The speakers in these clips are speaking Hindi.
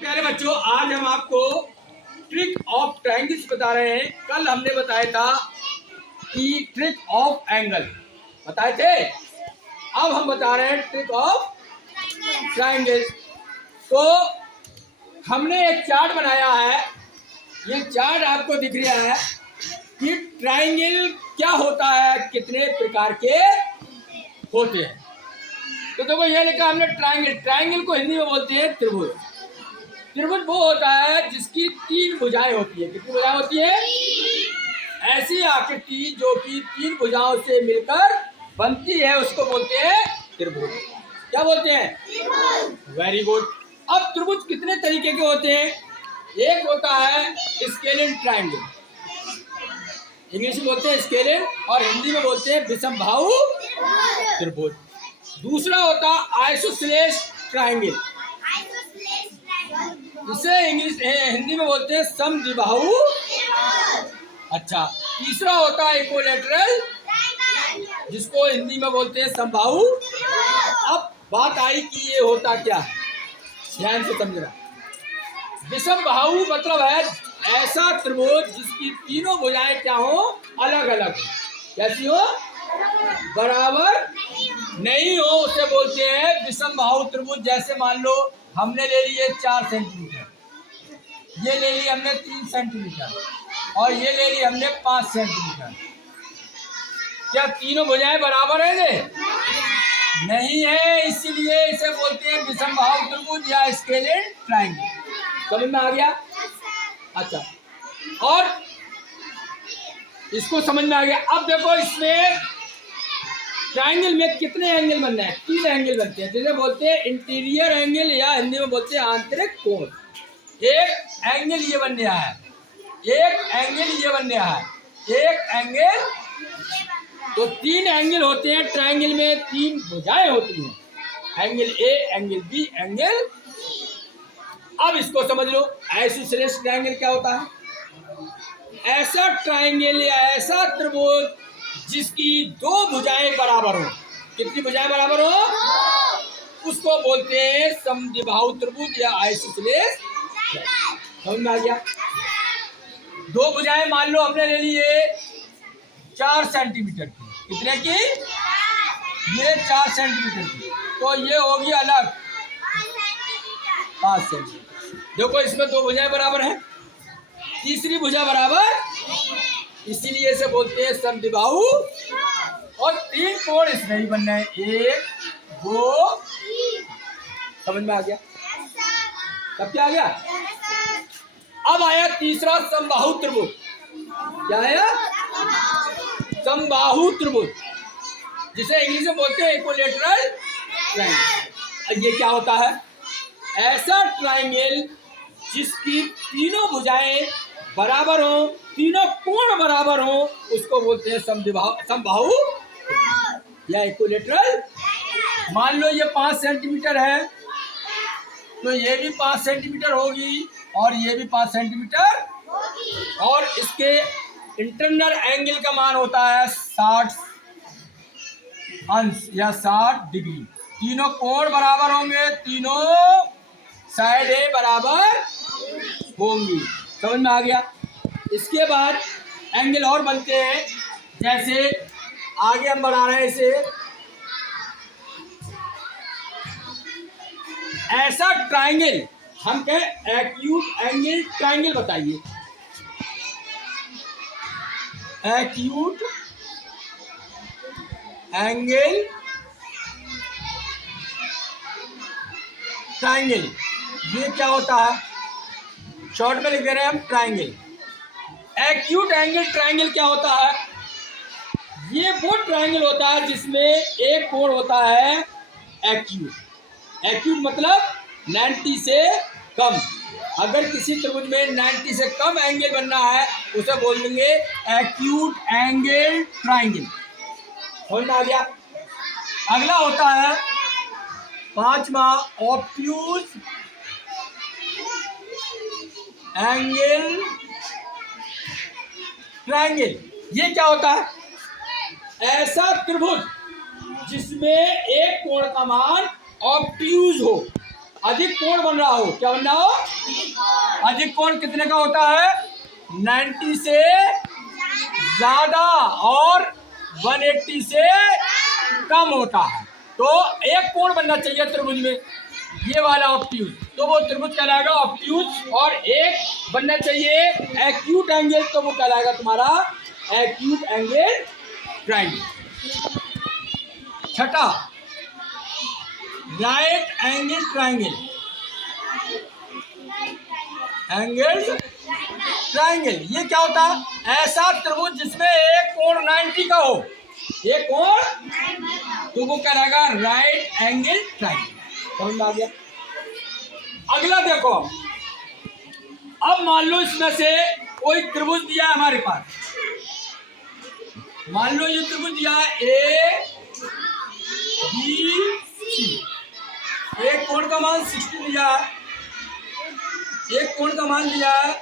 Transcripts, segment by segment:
प्यारे बच्चों, आज हम आपको ट्रिक ऑफ ट्रायंगल्स बता रहे हैं। कल हमने बताया था कि ट्रिक ऑफ एंगल बताए थे। अब हम बता रहे हैं ट्रिक ऑफ ट्रायंगल्स। तो हमने एक चार्ट बनाया है। ये चार्ट आपको दिख रहा है कि ट्रायंगल क्या होता है, कितने प्रकार के होते हैं। तो देखो ये लिखा हमने ट्रायंगल। ट्रायंगल को हिंदी में बोलते हैं त्रिभुज। त्रिभुज वो होता है जिसकी तीन भुजाएं होती है। कितनी भुजाएं होती है? ऐसी आकृति जो कि तीन भुजाओं से मिलकर बनती है उसको बोलते हैं त्रिभुज। क्या बोलते हैं? Very good. अब त्रिभुज कितने तरीके के होते हैं? एक होता है स्केलिन ट्रायंगल, इंग्लिश में बोलते हैं स्केलिन और हिंदी में बोलते हैं विषमबाहु त्रिभुज। दूसरा होता है आइसोसेलेस ट्रायंगल, इसे इंग्लिश हिंदी में बोलते हैं समद्विबाहु। अच्छा, तीसरा होता है इक्विलैटरल, जिसको हिंदी में बोलते हैं समबाहु। अब बात आई कि ये होता क्या है, ध्यान से समझना। विषमबाहु मतलब है ऐसा त्रिभुज जिसकी तीनों भुजाएं क्या हो, अलग अलग। कैसी हो? बराबर नहीं हो, उसे बोलते हैं विषमबाहु त्रिभुज। जैसे मान लो हमने ले लिए 4 सेंटीमीटर, ये ले ली हमने 3 सेंटीमीटर और ये ले ली हमने 5 सेंटीमीटर। क्या तीनों भुजाएं बराबर है? नहीं है, इसीलिए इसे बोलते हैं विषमबाहु त्रिभुज या स्केलिन ट्रायंगल। समझ में आ गया? अच्छा, और इसको समझ में आ गया। अब देखो इसमें ट्रायंगल में कितने एंगल बनना है? 3 एंगल बनते हैं, जिसे बोलते हैं इंटीरियर एंगल या हिंदी में बोलते हैं आंतरिक कोण। एक एंगल ये बन रहा है, एक एंगल ये बन रहा है, एक एंगल। तो 3 एंगल होते हैं ट्रायंगल में, 3 भुजाएं होती हैं, angle A, angle B, angle. अब इसको समझ लो, आइसोसेलेस ट्रायंगल क्या होता है? ऐसा ट्रायंगल या ऐसा त्रिभुज जिसकी 2 भुजाएं बराबर हो। कितनी भुजाएं बराबर हो? उसको बोलते हैं समद्विबाहु त्रिभुज या आइसोसेलेस। समझ में आ गया? 2 भुजाएं मान लो हमने ले लिए 4 सेंटीमीटर की। कितने की? ये 4 सेंटीमीटर की, तो ये होगी अलग 5 सेंटीमीटर। देखो इसमें 2 भुजाएं बराबर हैं, तीसरी भुजा बराबर, इसीलिए इसे बोलते हैं समद्विबाहु। और 3 कोण इसमें ही बनना है, 1, 2। समझ में आ गया? सब क्या आ गया? अब आया तीसरा समबाहु त्रिभुज। क्या आया? समबाहु त्रिभुज, जिसे इंग्लिश में बोलते हैं इक्विलैटरल ट्रायंगल। ये क्या होता है? ऐसा ट्रायंगल जिसकी तीनों भुजाएं बराबर हो, तीनों कोण बराबर हो, उसको बोलते हैं समबाहु या इक्विलैटरल। मान लो ये 5 सेंटीमीटर है, तो ये भी 5 सेंटीमीटर होगी और ये भी 5 सेंटीमीटर। और इसके इंटरनल एंगल का मान होता है 60 अंश या 60 डिग्री। तीनों कोण बराबर होंगे, तीनों साइडें बराबर होंगी। समझ में आ गया? इसके बाद एंगल और बनते हैं, जैसे आगे हम बढ़ा रहे हैं इसे। ऐसा ट्रायंगल हम कहें एक्यूट एंगल ट्रायंगल। बताइए, एक्यूट एंगल ट्रायंगल ये क्या होता है? शॉर्ट में लिख दे रहे हैं हम ट्रायंगल। एक्यूट एंगल ट्रायंगल क्या होता है? ये वो ट्रायंगल होता है जिसमें एक कोण होता है एक्यूट। एक्यूट मतलब 90 से कम। अगर किसी त्रिभुज में 90 से कम एंगल बनना है उसे बोल देंगे एक्यूट एंगल ट्रायंगल। समझ में आ गया? अगला होता है 5वां ऑब्ट्यूज एंगल ट्रायंगल। ये क्या होता है? ऐसा त्रिभुज जिसमें एक कोण का मान ऑब्ट्यूज हो, अधिक कोण बन रहा हो। क्या बन रहा हो? अधिक कोण कितने का होता है? 90 से ज्यादा और 180 से कम होता है। तो एक कोण बनना चाहिए त्रिभुज में, ये वाला ऑब्ट्यूज, तो वो त्रिभुज कहलाएगा ऑब्ट्यूज। और एक बनना चाहिए एक्यूट एंगल, तो वो कहलाएगा तुम्हारा एक्यूट एंगल ट्रायंगल। छठा, right angle triangle. Angle triangle ये क्या होता है? ऐसा त्रिभुज जिसमें एक कोण 90 का हो, एक कोण, तो वो कहलाएगा राइट एंगल ट्रायंगल। समझ में आ गया? अगला देखो, अब मान लो इसमें से कोई त्रिभुज दिया है हमारे पास। मान लो ये त्रिभुज दिया है ए बी सी, एक कोण का मान 60 दिया है, एक कोण का मान दिया है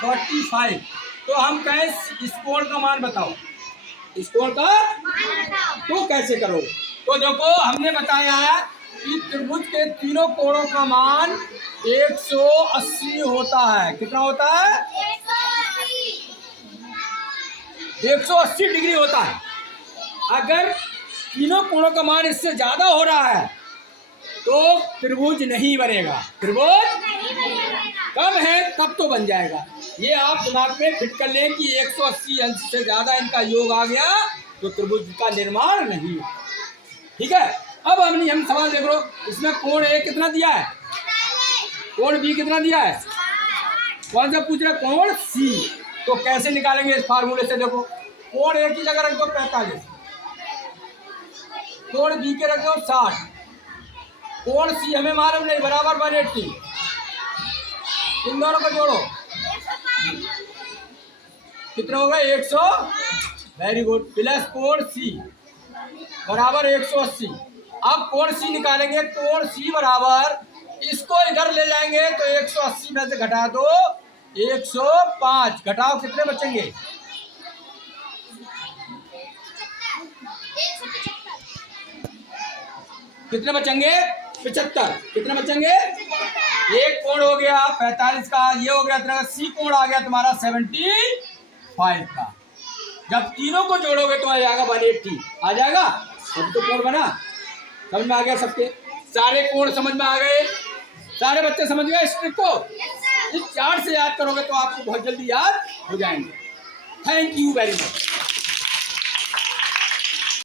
45। तो हम कहें इस कोण का मान बताओ, इस कोण का तो कैसे करो? तो देखो हमने बताया है कि त्रिभुज के तीनों कोणों का मान 180 होता है। कितना होता है? 180 डिग्री होता है। अगर तीनों कोणों का मान इससे ज्यादा हो रहा है तो त्रिभुज नहीं बनेगा। त्रिभुज कम है तब तो बन जाएगा। ये आप दिमाग में फिट कर लें कि 180 अंश से ज्यादा इनका योग आ गया तो त्रिभुज का निर्माण नहीं हो। ठीक है? अब हम सवाल देख लो, इसमें कोण ए कितना दिया है, कोण बी कितना दिया है, कौन सा पूछ रहा है? कोण सी। तो कैसे निकालेंगे इस फार्मूले से? देखो, कोण ए की जगह रख दो 45, कोण बी के रख दो 60, कोण सी हमें मालूम नहीं, बराबर 180। इन दोनों को जोड़ो, कितना होगा? 100। Very good. प्लस कोण सी बराबर 180। अब कोण सी निकालेंगे, कोण सी बराबर, इसको इधर ले जाएंगे तो 180 में से घटा दो 105, घटाओ कितने बचेंगे? 75। कितने बचेंगे? एक कोण हो गया 45 का, ये हो गया तुम्हारा सी कोण आ गया तुम्हारा 75 का। जब तीनों को जोड़ोगे तो आ जाएगा 180 आ जाएगा। अब तो कोण बना। समझ में आ गया सबके? सारे कोण समझ में आ गए? सारे बच्चे समझ गए इस ट्रिक को? इस चार्ट से याद करोगे तो आपको बहुत जल्दी याद हो जाएंगे। Thank you very much.